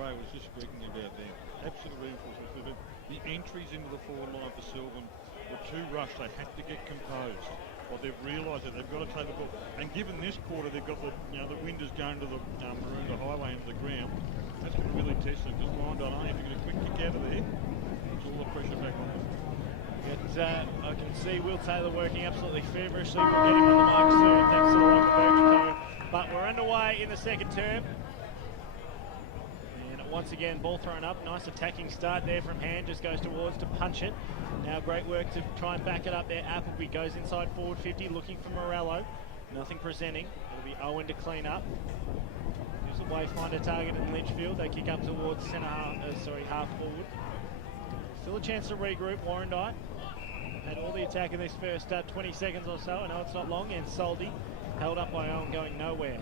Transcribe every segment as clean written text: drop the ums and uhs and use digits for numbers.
Ray was just speaking about there. Absolute reinforcements. But the entries into the forward line for Silvan were too rushed. They had to get composed. Well, they've realised that they've got to take the ball. And given this quarter, they've got the wind is going to the Maroondah Highway into the ground. That's going to really test them. Because Warrandyte only have to get a quick kick out of there. It's all the pressure back on them. I can see Will Taylor working absolutely feverishly. We'll get him on the mic soon, thanks to the local Burger Co. But we're underway in the second term. And once again, ball thrown up. Nice attacking start there from Hand. Just goes towards to punch it. Now great work to try and back it up there. Appleby goes inside forward 50, looking for Morello. Nothing presenting. It'll be Owen to clean up. Gives a wayfinder target in Litchfield. They kick up towards centre half forward. Still a chance to regroup. Warrandyte had all the attack in this first 20 seconds or so. I know it's not long, and Soldy held up by Owen, going nowhere.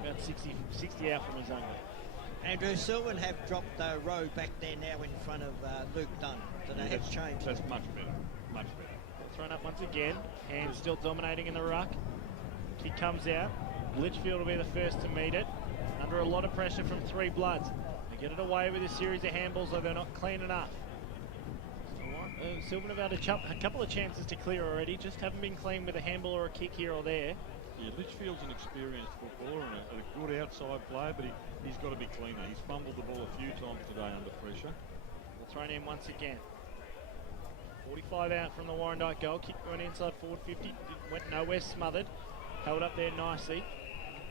About 60 out from his own. Andrew, Silvan have dropped the row back there now in front of Luke Dunn. So they have changed. That's much better. Much better. Thrown up once again. Hand still dominating in the ruck. Kick comes out. Litchfield will be the first to meet it. Under a lot of pressure from Three Bloods. They get it away with a series of handballs, though they're not clean enough. Silvan have had a couple of chances to clear already, just haven't been clean with a handball or a kick here or there. Yeah, Litchfield's an experienced footballer and a good outside player, but he's got to be cleaner. He's fumbled the ball a few times today under pressure. Well, thrown in once again. 45 out from the Warrandyte goal. Kick went inside forward 50. Went nowhere, smothered. Held up there nicely.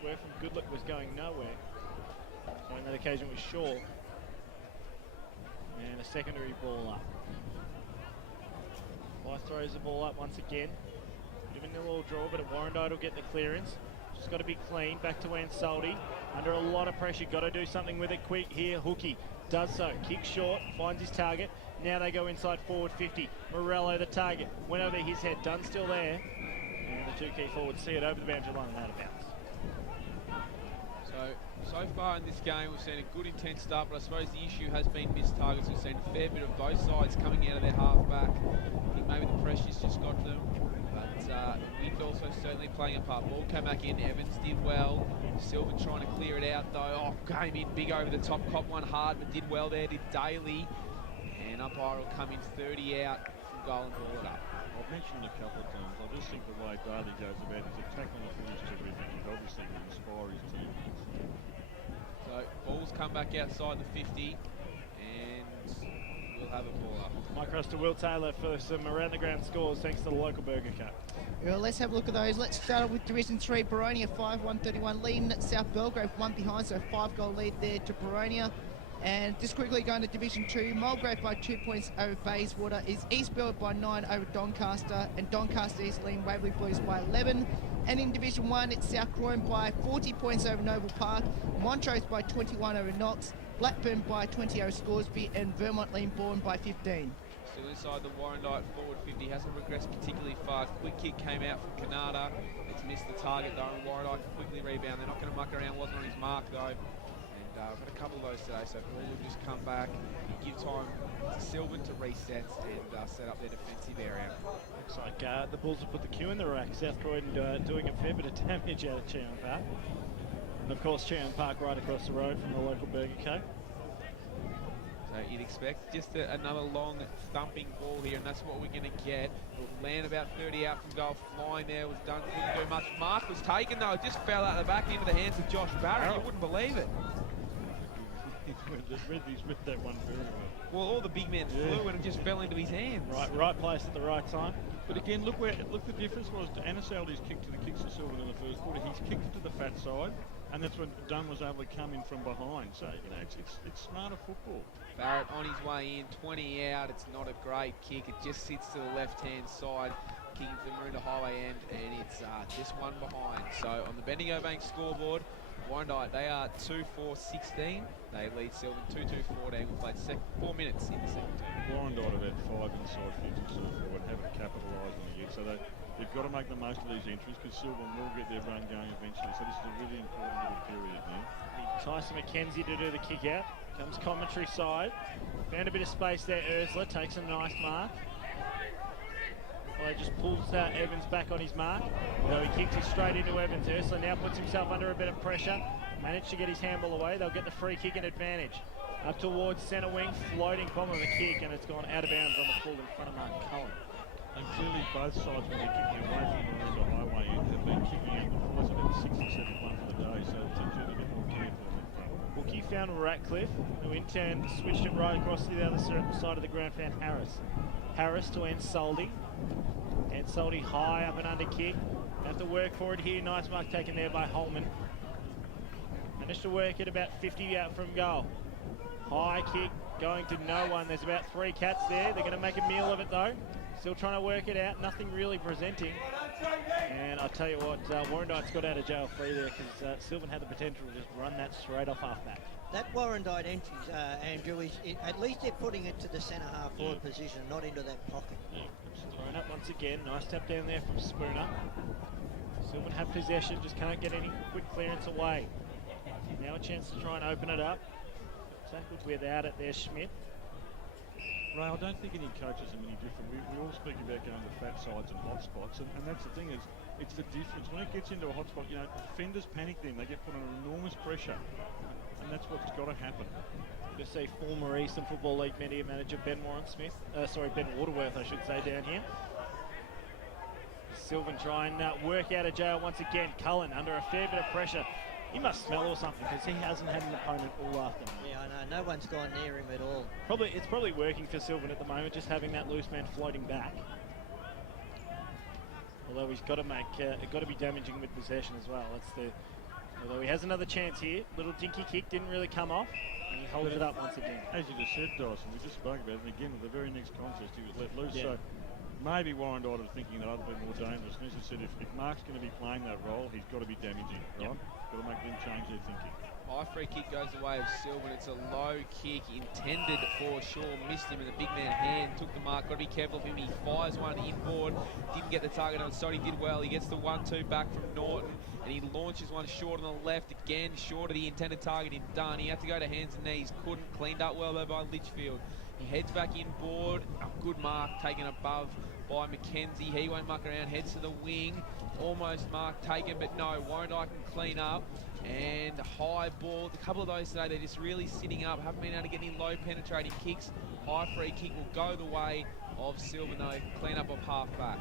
Where from Goodluck was going nowhere. So on that occasion was Shaw. And a secondary ball up. Wyeth throws the ball up once again. Giving a little draw, but Warrandyte will get the clearance. Just got to be clean. Back to Ansaldi. Under a lot of pressure. Got to do something with it quick here. Hookie does so. Kick short. Finds his target. Now they go inside forward 50. Morello the target. Went over his head. Dunn still there. And the two key forwards see it over the boundary line and out of bounds. So far in this game, we've seen a good intense start, but I suppose the issue has been missed targets. We've seen a fair bit of both sides coming out of their half-back. I think maybe the pressure's just got to them, but the wind also certainly playing a part. Ball came back in, Evans did well. Silvan trying to clear it out though. Oh, came in big over the top, caught one hard, but did well there, did Daly. And umpire will come in 30 out from goal and ball it up. I've mentioned a couple of times, I just think the way Daly goes about his attack on the finish to everything, he's obviously going to inspire his team. So balls come back outside the 50 and we'll have a ball up. Mike Ross to Will Taylor for some around the ground scores thanks to the local Burger Cup. Well, let's have a look at those. Let's start off with Division 3, Baronia 5-131, leading South Belgrave 1 behind, so 5-goal lead there to Baronia. And just quickly going to Division 2, Mulgrave by 2 points over Bayswater is Eastfield by 9 over Doncaster, and Doncaster is leading Waverley Blues by 11. And in Division 1, it's South Croydon by 40 points over Noble Park, Montrose by 21 over Knox, Blackburn by 20 over Scoresby, and Vermont Leanbourne by 15. Still inside the Warrandyte forward 50, hasn't progressed particularly far. Quick kick came out from Canada. It's missed the target though, and Warrandyte can quickly rebound. They're not going to muck around, wasn't on his mark though. And we've got a couple of those today, so ball will just come back, give time to Silvan to reset and set up their defensive area. Looks like the Bulls have put the cue in the rack. South Croydon doing a fair bit of damage out of Cheon Park. And of course Cheon Park right across the road from the local Burger Co. So you'd expect just another long thumping ball here, and that's what we're going to get. It'll land about 30 out from goal. Flying there was done, couldn't do much. Mark was taken though, it just fell out the back into the hands of Josh Barrett. You wouldn't believe it. He's read that one very well. Well, all the big men flew and it just fell into his hands. Right place at the right time. But again, look the difference was to Anasaldi's kick to the kicks to Silvan in the first quarter. He's kicked it to the fat side, and that's when Dunn was able to come in from behind. So it's smarter football. Barrett on his way in, 20 out. It's not a great kick. It just sits to the left-hand side, kicking to the Maroondah Highway end, and it's just one behind. So on the Bendigo Bank scoreboard, Warrandyte, they are 2-4-16. They lead Silvan 2-2-14. We played 4 minutes in the second term. Warrandyte have had 5 inside 50 so forward, haven't capitalised on it yet. So they've got to make the most of these entries because Silvan will get their run going eventually. So this is a really important little period now. Tyson McKenzie to do the kick out. Comes commentary side. Found a bit of space there. Ursula takes a nice mark. Well, just pulls Evans back on his mark. Though he kicks it straight into Evans. Ursula now puts himself under a bit of pressure. Managed to get his handball away. They'll get the free kick and advantage. Up towards centre wing, floating bomb of a kick, and it's gone out of bounds on the full in front of Mark Cullen. And clearly both sides, when they're kicking away from the highway, have been kicking out before. It's about 6 or 7 ones of the day, so it's actually a bit more careful on that front. Bookie found Ratcliffe, who in turn switched it right across to the other side of the ground, found Harris. Harris to Ansaldi. Ansaldi high up and under kick. Have to work for it here. Nice mark taken there by Holman. Managed to work it about 50 out from goal. High kick going to no one. There's about 3 cats there. They're going to make a meal of it though. Still trying to work it out. Nothing really presenting. And I'll tell you what, Warrandyte's got out of jail free there because Silvan had the potential to just run that straight off half-back. That Warrandyte entry, Andrew, at least they're putting it to the centre half forward position, not into that pocket. Yeah, thrown up once again. Nice tap down there from Spooner. Silvan have possession, just can't get any quick clearance away. Now a chance to try and open it up. Tackled without it there, Schmidt. Ray, I don't think any coaches are any different. We all speak about going to fat sides and hot spots, and that's the thing is, it's the difference. When it gets into a hot spot, defenders panic then. They get put under enormous pressure, and that's what's got to happen. To see former Eastern Football League media manager Ben Waterworth, I should say, down here. Silvan try and work out of jail once again. Cullen under a fair bit of pressure. He must smell or something because he hasn't had an opponent all afternoon. Yeah, I know. No one's gone near him at all. It's probably working for Silvan at the moment, just having that loose man floating back. Although he's got to be damaging with possession as well. Although he has another chance here. Little dinky kick didn't really come off, and he holds it up once again. As you just said, Dyson, we just spoke about it, and again, with the very next contest, he was let loose. Yeah. So maybe Warrandyte are thinking that other bit more dangerous. And as I said, if Mark's going to be playing that role, he's got to be damaging, right? Got to make them change their thinking. High free kick goes the way of Silvan. It's a low kick intended for Shaw. Missed him, and the big man hand took the mark. Got to be careful of him. He fires one inboard. Didn't get the target on, so he did well. He gets the 1-2 back from Norton, and he launches one short on the left. Again, short of the intended target. He's done. He had to go to hands and knees. Couldn't. Cleaned up well though by Litchfield. He heads back inboard. A good mark taken above by McKenzie. He won't muck around. Heads to the wing. Almost mark taken, but no. Warrandyte can clean up. And high ball, a couple of those today, they're just really sitting up, haven't been able to get any low penetrating kicks. High free kick will go the way of Silvan though, clean up of half back.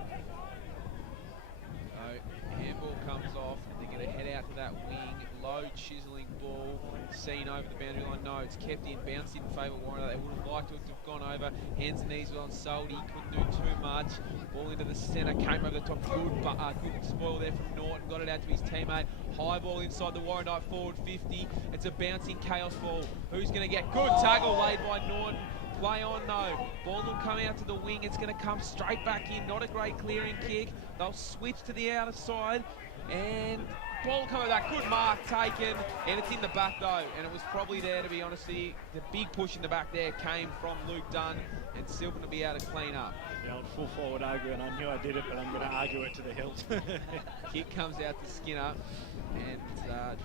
So handball comes off, and they're going to head out to that wing. Low chiseling ball, seen over the boundary line. No, it's kept in, bounced in favour of Warrandyte. They would have liked it to have gone over. Hands and knees on Soldy, couldn't do too much. Ball into the centre, came over the top. Good spoil there from Norton, got it out to his teammate. High ball inside the Warrandyte forward 50. It's a bouncing chaos ball. Who's going to get good tackle laid by Norton? Play on though. Ball will come out to the wing. It's going to come straight back in. Not a great clearing kick. They'll switch to the outer side. And ball coming back. Good mark taken. And it's in the back though. And it was probably there, to be honest. The big push in the back there came from Luke Dunn. And Silvan to be able to clean up. The old full forward argue, and I knew I did it, but I'm going to argue it to the hilt. Kick comes out to Skinner. And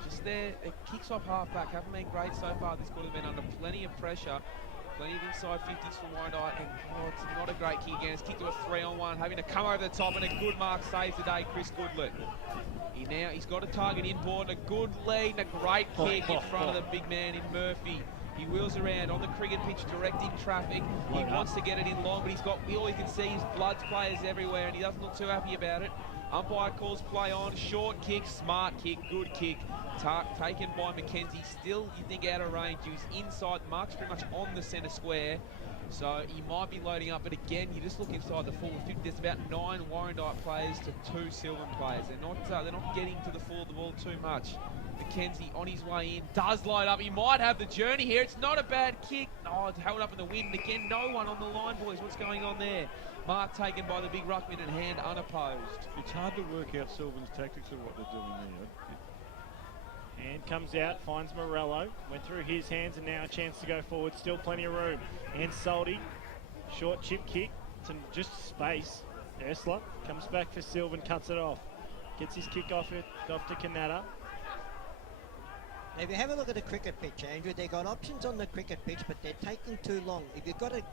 just there, it kicks off half back. Haven't been great so far. This quarter been under plenty of pressure. Plenty of inside 50s from Warrandyte, and it's not a great kick again. It's kicked to a 3-on-1, having to come over the top, and a good mark saves the day, Chris Goodlett. He's got a target inboard, a good lead, and a great kick in front of the big man in Murphy. He wheels around on the cricket pitch, directing traffic. He wants to get it in long, but all he can see is Bloods players everywhere, and he doesn't look too happy about it. Umpire calls play on, short kick, smart kick, good kick. Taken by McKenzie, still you think out of range. He was inside, marks pretty much on the centre square, so he might be loading up, but again, you just look inside the forward 50, there's about 9 Warrandyte players to 2 Silvan players. They're not getting to the full of the ball too much. McKenzie on his way in, does light up, he might have the journey here. It's not a bad kick. Oh, it's held up in the wind. Again, no one on the line, boys. What's going on there? Mark taken by the big ruckman and hand unopposed. It's hard to work out Silvan's tactics of what they're doing there. Hand comes out, finds Morello, went through his hands, and now a chance to go forward. Still plenty of room. And Soldy, short chip kick to just space. Ursula comes back for Silvan, cuts it off. Gets his kick off to Kanata. Now, if you have a look at the cricket pitch, Andrew, they've got options on the cricket pitch, but they're taking too long. If you've got to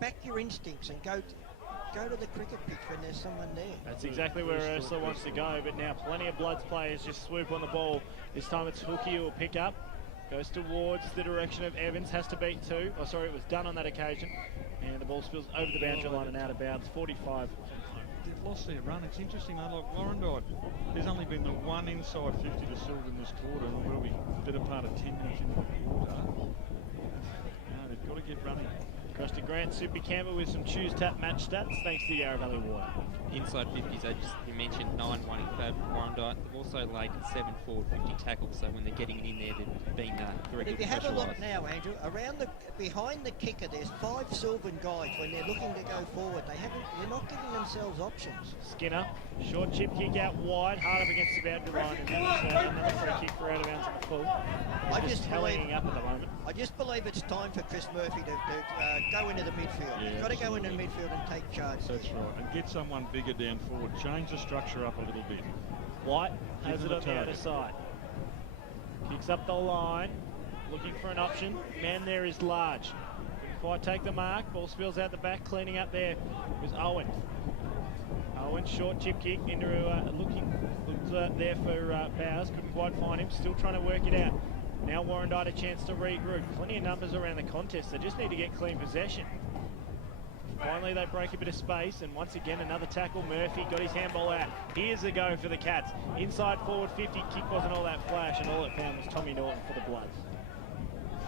back your instincts and go to the cricket pitch when there's someone there. That's exactly where Ursula wants to go, but now plenty of Bloods players just swoop on the ball. This time it's Hookie who will pick up. Goes towards the direction of Evans, has to beat 2. Oh, sorry, it was done on that occasion. And the ball spills over the boundary line and out of bounds, 45. They've lost their run. It's interesting, though, like Warrandyte, there's only been the one inside 50 to Silvan this quarter, and we'll be better part of 10 minutes into the quarter. No, they've got to get running. Across to Grant Soupy Campbell with some Choose Tap match stats, thanks to the Yarra Valley Water. Inside 50s, you mentioned 9-1 in favour of Warrandyte. They've also laid 7 forward 50 tackles, so when they're getting it in there, they've been very But good. if you have a look pressurised. now, Andrew, behind the kicker, there's 5 Silvan guys. When they're looking to go forward, they're not giving themselves options. Skinner, short chip kick out wide, hard up against the boundary line, and that's another free kick for out of bounds in the full. Just tallying up at the moment. I just believe it's time for Chris Murphy to go into the midfield. Yeah, He's got to go into the absolutely. midfield and take charge. That's right. And get someone bigger down forward. Change the structure up a little bit. White has Give it them on a the target. other side. Kicks up the line, looking for an option. Man there is large. Didn't quite take the mark. Ball spills out the back. Cleaning up there was Owen. Owen, short chip kick into looked there for Bowers. Couldn't quite find him. Still trying to work it out. Now Warrandyte a chance to regroup. Plenty of numbers around the contest. They just need to get clean possession. Finally, they break a bit of space, and once again, another tackle. Murphy got his handball out. Here's the go for the Cats. Inside forward 50, kick wasn't all that flash, and all it found was Tommy Norton for the Bloods.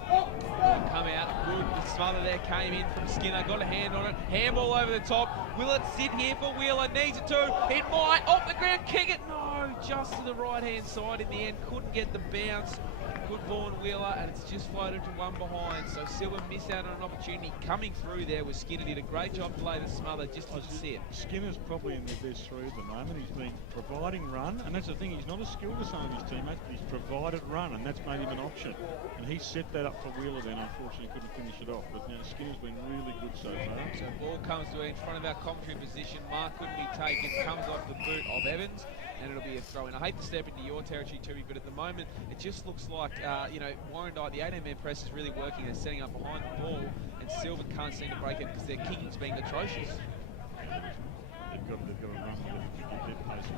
Come out, good. The smother there came in from Skinner, got a hand on it. Handball over the top. Will it sit here for Wheeler? Needs it to. It might. Off the ground, kick it. No, just to the right-hand side in the end. Couldn't get the bounce. Good ball on Wheeler, and it's just floated to one behind. So Silvan missed out on an opportunity. Coming through there was Skinner. Did a great job to lay the smother, just didn't sit. Skinner's probably in their best 3 at the moment. He's been providing run, and that's the thing, he's not as skilled as some of his teammates, but he's provided run, and that's made him an option. And he set that up for Wheeler then, unfortunately couldn't finish it off. But now Skinner's been really good so far. So ball comes to in front of our commentary position. Mark couldn't be taken. Comes off the boot of Evans, and it'll be a throw in. I hate to step into your territory, Tubby, but at the moment it just looks like Warrandyte, the 18-man press is really working. They're setting up behind the ball, and Silvan can't seem to break it because their kicking's been atrocious. They've got to run with it, dead post.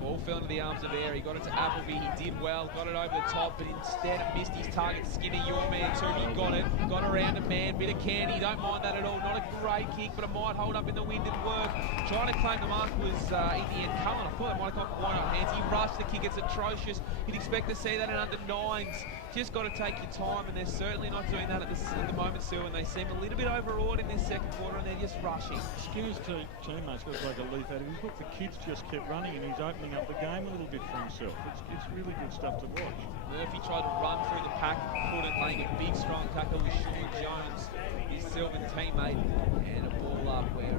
Ball fell into the arms of Air. He got it to Appleby. He did well. Got it over the top, but instead it missed his target. Skinner, your man too. He got it. Got around a man. Bit of candy. Don't mind that at all. Not a great kick, but it might hold up in the wind and work. Trying to claim the mark was in the end Cullen. I thought it might have got wide on hands. He rushed the kick. It's atrocious. You'd expect to see that in under 9s. Just got to take your time, and they're certainly not doing that at the moment, Silvan. They seem a little bit overawed in this second quarter, and they're just rushing. Skinner's teammates got to take a leaf out of his book. The kid's just kept running, and he's opening up the game a little bit for himself. It's really good stuff to watch. Murphy tried to run through the pack, couldn't, laying a big strong tackle with Sean Jones, his Silvan teammate, and a ball up where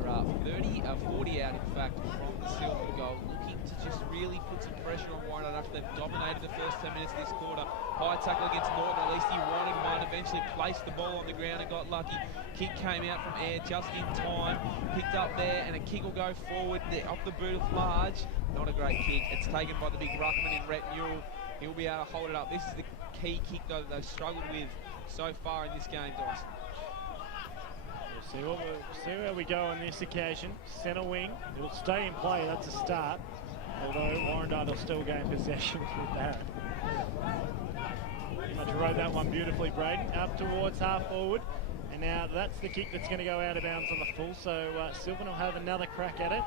40 out in fact from the Silvan goal, looking to just really put some pressure on Warrandyte after they've dominated the first 10 minutes of this quarter. High tackle against Norton, at least he wanted, might eventually place the ball on the ground and got lucky. Kick came out from Air just in time, picked up there, and a kick will go forward there off the boot of Large. Not a great kick. It's taken by the big ruckman in Rhett Newell. He'll be able to hold it up. This is the key kick though that they've struggled with so far in this game, Dawson. We'll see where we go on this occasion. Centre wing, it'll stay in play, that's a start. Although Warrandyte will still gain possession with that. Pretty much wrote that one beautifully, Braden. Up towards half forward. And now that's the kick that's going to go out of bounds on the full. So Silvan will have another crack at it.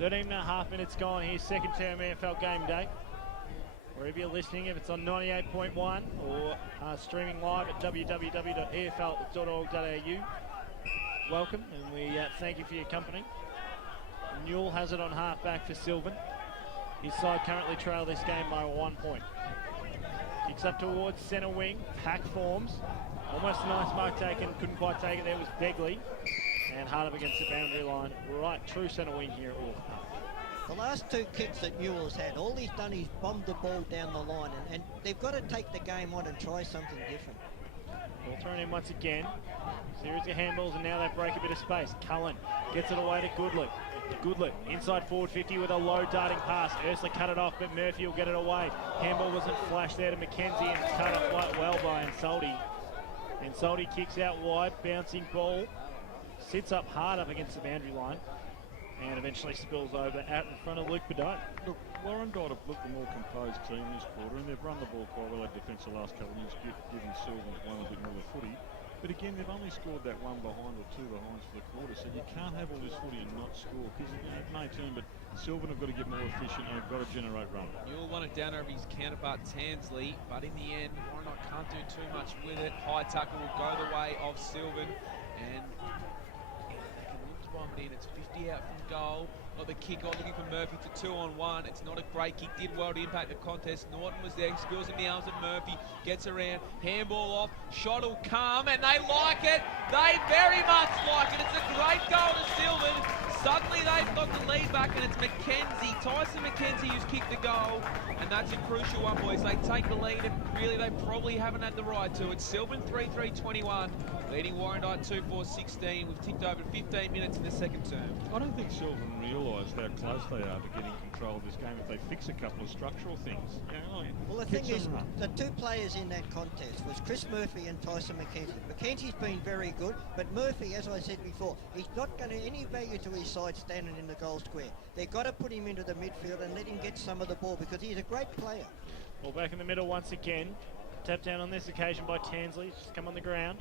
13.5 minutes gone here, second term AFL game day. Wherever you're listening, if it's on 98.1 or streaming live at www.efl.org.au, welcome, and we thank you for your company. Newell has it on half-back for Silvan. His side currently trail this game by 1 point. Kicks up towards centre wing, pack forms. Almost a nice mark taken, couldn't quite take it there, was Begley. And hard up against the boundary line. Right, true centre wing here at Wolf Park. The last 2 kicks that Newell's had, all he's done is bombed the ball down the line, and they've got to take the game on and try something different. Ball thrown in once again. Series of handballs, and now they break a bit of space. Cullen gets it away to Goodlett. Goodlett inside forward 50 with a low darting pass. Ursula cut it off, but Murphy will get it away. Handball wasn't flashed there to McKenzie, and it's cut off quite well by Insoldi. Insoldi kicks out wide, bouncing ball. Sits up hard up against the boundary line. and eventually spills over out in front of Luke Bedard. Look, Warrandyte have looked the more composed team this quarter, and they've run the ball quite well at defence the last couple of years, giving Silvan one a bit more of the footy. But again, they've only scored that one behind or two behinds for the quarter, so you can't have all this footy and not score, because it may turn, but Silvan have got to get more efficient and have got to generate run. You'll want it down over his counterpart Tansley, but in the end, Warrandyte can't do too much with it. High tackle will go the way of Silvan, and they can look to bomb it in. It's 50 out from goal. Got the kick on, looking for Murphy for 2-on-1. It's not a great kick, did well to impact the contest. Norton was there, spills in the arms of Murphy, gets around, handball off, shot will come, and they like it. They very much like it. It's a great goal to Silvan. Suddenly they've got the lead back, and it's McKenzie, Tyson McKenzie, who's kicked the goal, and that's a crucial one, boys. They take the lead, and really they probably haven't had the right to. It's Silvan 3-3-21, leading Warrandyte 2-4-16. We've ticked over 15 minutes in the second term. I don't think Silvan realise how close they are to getting control of this game if they fix a couple of structural things. You know, like Well, the thing is, the two players in that contest was Chris Murphy and Tyson McKenzie. McKenzie's been very good, but Murphy, as I said before, he's not going to any value to his side standing in the goal square. They've got to put him into the midfield and let him get some of the ball, because he's a great player. Well, back in the middle once again. Tapped down on this occasion by Tansley. He's just come on the ground.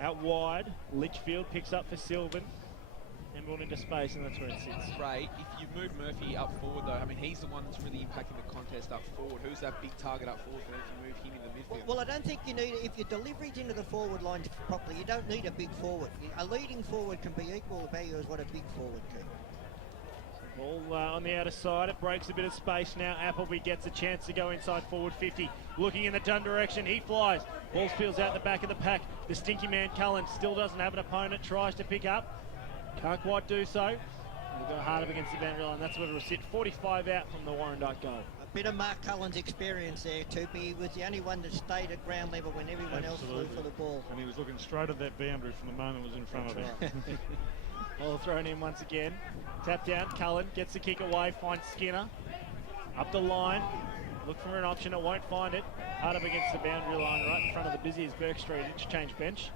Out wide, Litchfield picks up for Silvan. And brought into space, and that's where it sits. Right, if you move Murphy up forward, though, I mean, he's the one that's really impacting the contest up forward. Who's that big target up forward for them if you move him in the midfield? Well, I don't think you need, if your delivery's into the forward lines properly, you don't need a big forward. A leading forward can be equal value as what a big forward can. Ball on the outer side, it breaks a bit of space now. Appleby gets a chance to go inside forward 50. Looking in the Dun direction, he flies. Ball spills out the back of the pack. The stinky man Cullen still doesn't have an opponent, tries to pick up. Can't quite do so. We'll go hard up against the boundary line. That's where it'll sit. 45 out from the Warrandyte goal. A bit of Mark Cullen's experience there, Toopy. He was the only one that stayed at ground level when everyone else flew for the ball. And he was looking straight at that boundary from the moment it was in front of him. Ball thrown in once again. Tap down. Cullen gets the kick away. Finds Skinner. Up the line. Look for an option. It won't find it. Hard up against the boundary line right in front of the busiest Burke Street interchange bench.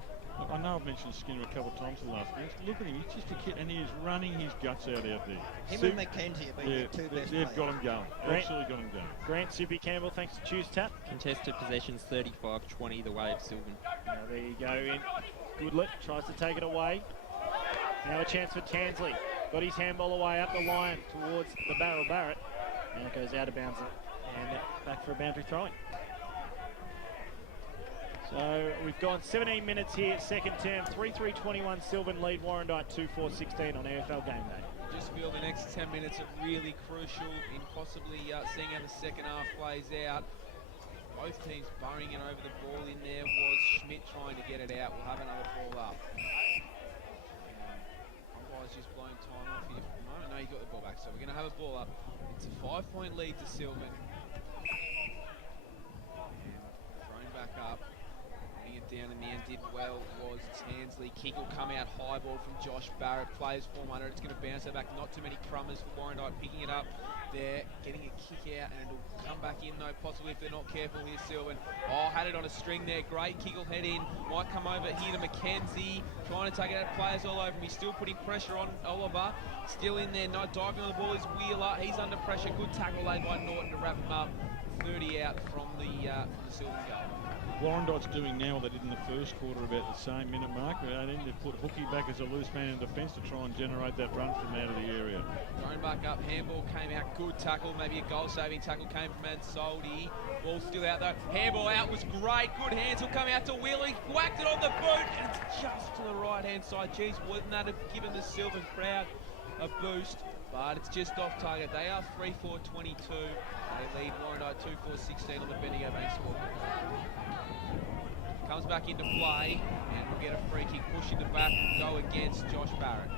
I know I've mentioned Skinner a couple of times in the last minute. Look at him, he's just a kid, and he is running his guts out there. Him and McKenzie have been the two best they've players. got him going. Absolutely got him going. Grant Soupy Campbell, thanks to Choose Tap. Contested possessions 35-20 the way of Silvan. Now there you go in. Goodlett tries to take it away. Now a chance for Tansley. Got his handball away up the line towards the barrel Barrett. And it goes out of bounds and back for a boundary throwing. So we've gone 17 minutes here, second term, 3-3-21, Silvan lead, Warrandyte 2-4-16 on AFL Game Day. Just feel the next 10 minutes are really crucial in possibly seeing how the second half plays out. Both teams burrowing it over the ball in there. Was Schmidt trying to get it out. We'll have another ball up. Otherwise just blowing time off here for the moment. No, he got the ball back, so we're going to have a ball up. It's a 5-point lead to Silvan. Thrown back up. It down in the end, did well, was Tansley. Kick will come out, high ball from Josh Barrett, players form under it, it's going to bounce it back, not too many crummers for Warrandyte, picking it up there, getting a kick out, and it'll come back in though, possibly if they're not careful here, Silvan. Oh, had it on a string there, great kick will head in, might come over here to McKenzie, trying to take it out, players all over him, he's still putting pressure on Oliver, still in there, no diving on the ball is Wheeler, he's under pressure, good tackle laid by Norton to wrap him up, 30 out from the Silvan goal. Warrandyte's doing now what they did in the first quarter about the same minute mark. They need to put Hookie back as a loose man in defence to try and generate that run from out of the area. Thrown back up, handball came out, good tackle, maybe a goal-saving tackle came from Ansoldi. Ball still out though, handball out was great, good hands will come out to Wheeler, he whacked it on the boot, and it's just to the right-hand side. Geez, wouldn't that have given the Silvan crowd a boost? But it's just off target. They are 3-4-22. They lead Warrandyte 2-4-16 on the Bendigo Bank scoreboard. Comes back into play, and we'll get a free kick, push in the back, go against Josh Barrett.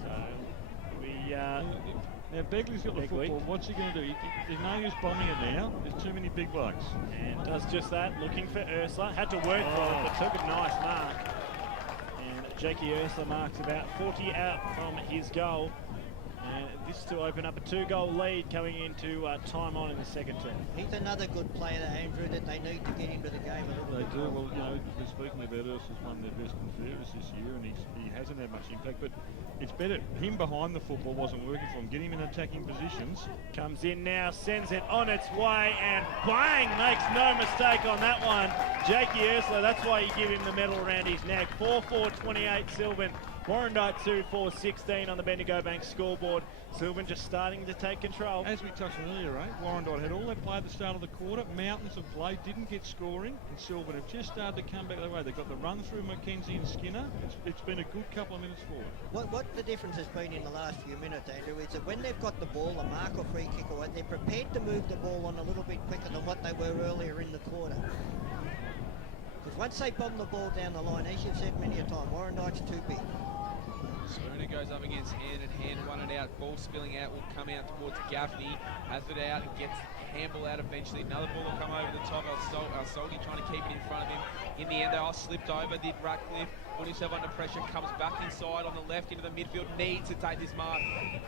So we Now Begley's got the football. What's he going to do? There's no use bombing it now. There's too many big blokes. And does just that, looking for Ursula. Had to work for it, but took a nice mark. And Jakey Ursula marks about 40 out from his goal. And this to open up a 2-goal lead coming into time on in the second term. He's another good player, Andrew, that they need to get into the game a little They bit. do. Well, you know, we're speaking about us as one of their best conservatives this year, and he hasn't had much impact. But it's better. Him behind the football wasn't working for him. Get him in attacking positions. Comes in now, sends it on its way, and bang! Makes no mistake on that one. Jakey Ursula, that's why you give him the medal around his neck. 4-4-28 Silvan. Warrandyte 2-4-16 on the Bendigo Bank scoreboard. Silvan just starting to take control. As we touched on earlier, Warrandyte had all that play at the start of the quarter, mountains of play, didn't get scoring, and Silvan have just started to come back that way. They've got the run through Mackenzie and Skinner. It's been a good couple of minutes for them. What the difference has been in the last few minutes, Andrew, is that when they've got the ball, a mark or free kick away, they're prepared to move the ball on a little bit quicker than what they were earlier in the quarter. Because once they bomb the ball down the line, as you've said many a time, Warrandyte's too big. Spooner goes up against hand, won it out. Ball spilling out, will come out towards Gaffney. Has it out and gets handball out eventually. Another ball will come over the top. Solgi trying to keep it in front of him. In the end, they all slipped over. Did Ratcliffe put himself under pressure? Comes back inside on the left into the midfield. Needs to take this mark.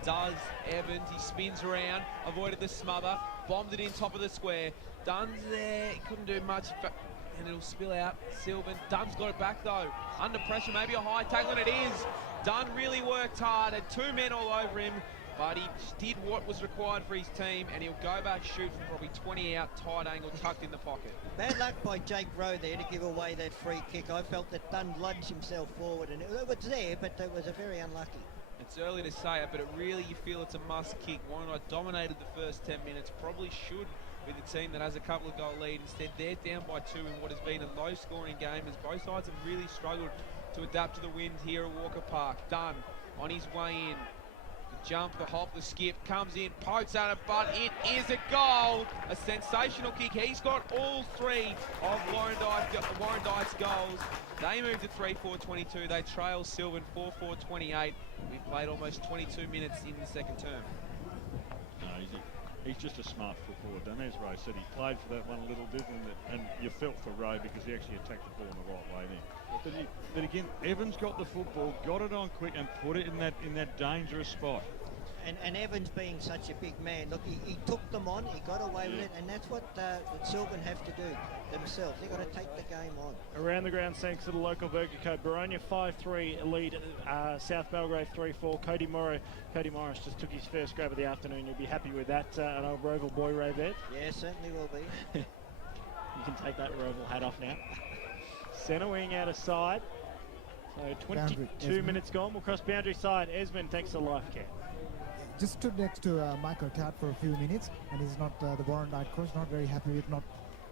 Does Evans. He spins around. Avoided the smother. Bombed it in top of the square. Dunn's there. He couldn't do much. And it'll spill out. Silvan. Dunn's got it back though. Under pressure. Maybe a high tackle, and it is. Dunn really worked hard, had 2 men all over him, but he did what was required for his team, and he'll go back, shoot from probably 20 out, tight angle, tucked in the pocket. Bad luck by Jake Rowe there to give away that free kick. I felt that Dunn lunged himself forward, and it was there, but it was a very unlucky. It's early to say it, but it really, you feel it's a must kick. Warrandyte dominated the first 10 minutes, probably should with a team that has a couple of goal lead. Instead, they're down by 2 in what has been a low-scoring game, as both sides have really struggled to adapt to the wind here at Walker Park. Dunn on his way in. The jump, the hop, the skip, comes in, pokes at it, but it is a goal. A sensational kick. He's got all 3 of Warrandyte's goals. They moved to 3-4-22. They trail Silvan 4-4-28. We've played almost 22 minutes in the second term. No, he's just a smart footballer, done as Ray said. He played for that one a little bit, and you felt for Ray because he actually attacked the ball in the right way there. But again, Evans got the football, got it on quick, and put it in that dangerous spot. And Evans being such a big man, look, he took them on, he got away with it, and that's what Silvan have to do themselves. They've got to take the game on. Around the ground, thanks to the local Burger Code. Baronia 5-3 lead, South Belgrave 3-4. Cody Morris just took his first grab of the afternoon. You'll be happy with that, an old Roval boy, Ray Bet. Yeah, certainly will be. You can take that Roval hat off now. Centre wing out of side. So 22 minutes gone. We'll cross boundary side. Esmond, thanks to Life Care. Just stood next to Michael Tatt for a few minutes, and he's not the Warrandyte coach, not very happy with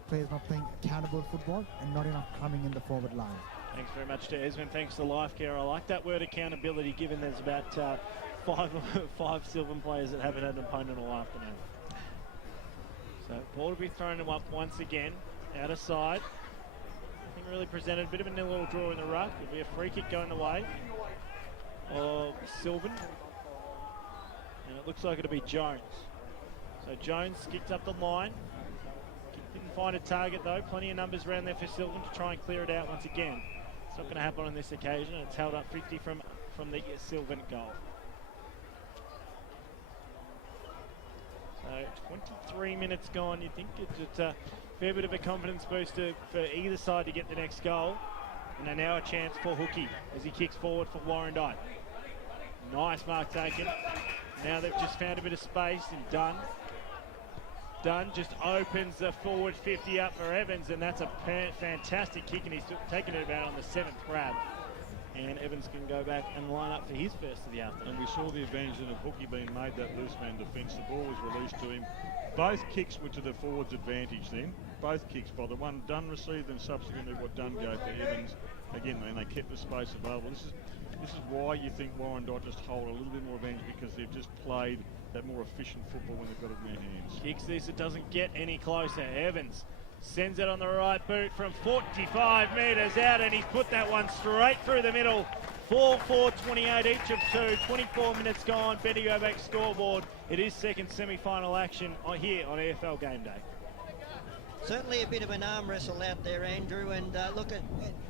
players not playing accountable football and not enough coming in the forward line. Thanks very much to Esmond. Thanks to Life Care. I like that word accountability, given there's about five Silvan players that haven't had an opponent all afternoon. So ball to be thrown up once again, out of side. Nothing really presented. A bit of a nil little draw in the ruck. It'll be a free kick going the way of Silvan. And it looks like it'll be Jones. So Jones skipped up the line. Didn't find a target though. Plenty of numbers around there for Silvan to try and clear it out once again. It's not going to happen on this occasion. It's held up 50 from the Silvan goal. So 23 minutes gone. You think it's a fair bit of a confidence booster for either side to get the next goal. And now a chance for Hookie as he kicks forward for Warrandyte. Nice mark taken. Now they've just found a bit of space and Dunn just opens the forward 50 up for Evans, and that's a fantastic kick, and he's taken it about on the 7th grab. And Evans can go back and line up for his first of the afternoon. And we saw the advantage of Hookie being made that loose man defence. The ball was released to him. Both kicks were to the forward's advantage then. Both kicks, by the one Dunn received and subsequently what Dunn gave to Evans. Again, and they kept the space available. This is why you think Warrandyte just hold a little bit more advantage, because they've just played that more efficient football when they've got it in their hands. Kicks this, it doesn't get any closer. Evans sends it on the right boot from 45 metres out, and he's put that one straight through the middle. 4-4-28 each of two. 24 minutes gone. Bendigo Bank scoreboard. It is second semi-final action here on AFL Game Day. Certainly a bit of an arm wrestle out there, Andrew, and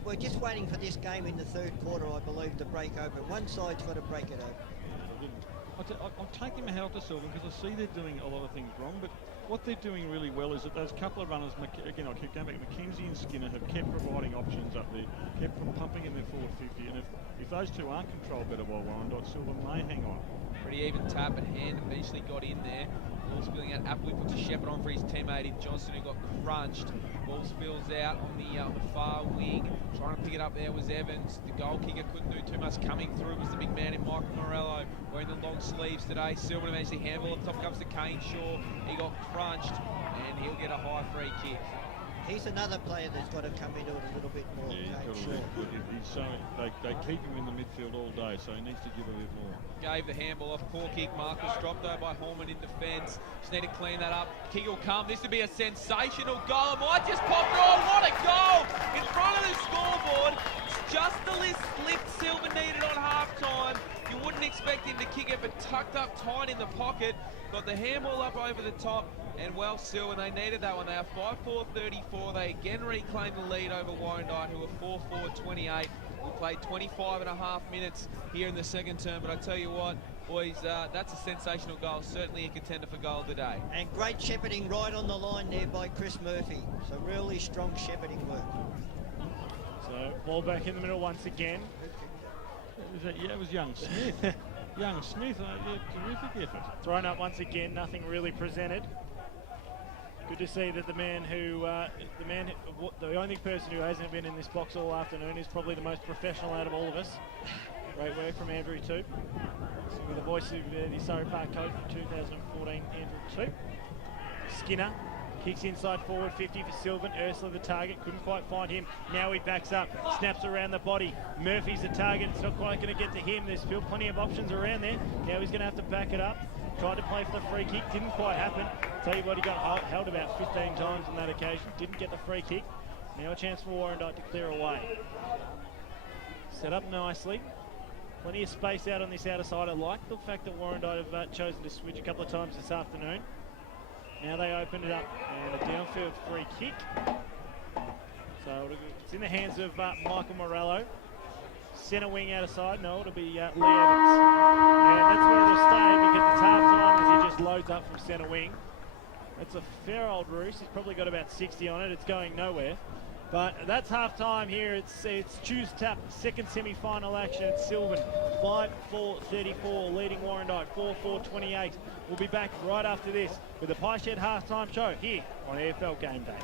we're just waiting for this game in the third quarter, I believe, to break open. One side's got to break it open. I'm taking my hat off to Silvan because I see they're doing a lot of things wrong, but what they're doing really well is that those couple of runners, again, I keep going back, McKenzie and Skinner have kept providing options up there, kept pumping in their forward 50, and if those two aren't controlled better by Warrandyte, Silvan may hang on. Pretty even tap, but Hand eventually got in there. Ball spilling out. Appleby puts a Shepherd on for his teammate in Johnson, who got crunched. Ball spills out on the far wing. Trying to pick it up there was Evans. The goal kicker couldn't do too much. Coming through was the big man in Michael Morello, wearing the long sleeves today. Silvan eventually handball. Up top comes to Kane Shaw. He got crunched, and he'll get a high free kick. He's another player that's got to come into it a little bit more. Yeah, he's got a good. He's so, they keep him in the midfield all day, so he needs to give a bit more. Gave the handball off, poor kick. Marcus dropped though by Holman in defence. Just need to clean that up. Kick will come. This would be a sensational goal. It might just pop it. Oh, what a goal! In front of the scoreboard. It's just the slip Silvan needed on half-time. You wouldn't expect him to kick it, but tucked up tight in the pocket. Got the handball up over the top. And well, Silvan, they needed that one. They are 5-4-34. They again reclaim the lead over Warrandyte, who are 4-4-28. We played 25.5 minutes here in the second term, but I tell you what, boys, that's a sensational goal. Certainly a contender for goal today. And great shepherding right on the line there by Chris Murphy. So really strong shepherding work. So ball back in the middle once again. It was young Smith. Young Smith, terrific effort. Thrown up once again, nothing really presented. Good to see that the only person who hasn't been in this box all afternoon is probably the most professional out of all of us. Great work from Andrew too. With the voice of the Surrey Park coach from 2014, Andrew too. Skinner kicks inside forward 50 for Silvan. Ursula the target, couldn't quite find him. Now he backs up, snaps around the body. Murphy's the target, it's not quite going to get to him. There's still plenty of options around there. Now he's going to have to back it up. Tried to play for the free kick, didn't quite happen. Tell you what, he got held about 15 times on that occasion. Didn't get the free kick. Now a chance for Warrandyte to clear away. Set up nicely. Plenty of space out on this outer side. I like the fact that Warrandyte have chosen to switch a couple of times this afternoon. Now they open it up, and a downfield free kick. So it's in the hands of Michael Morello. Centre wing out of side. No, it'll be Lee Evans. And that's where it'll stay because it's half-time as he just loads up from centre wing. That's a fair old roost. He's probably got about 60 on it. It's going nowhere. But that's half-time here. It's Choose Tap, second semi-final action at Silvan. 5-4-34, leading Warrandyte 4-4-28. We'll be back right after this with the Pie Shed half-time show here on AFL Game Day.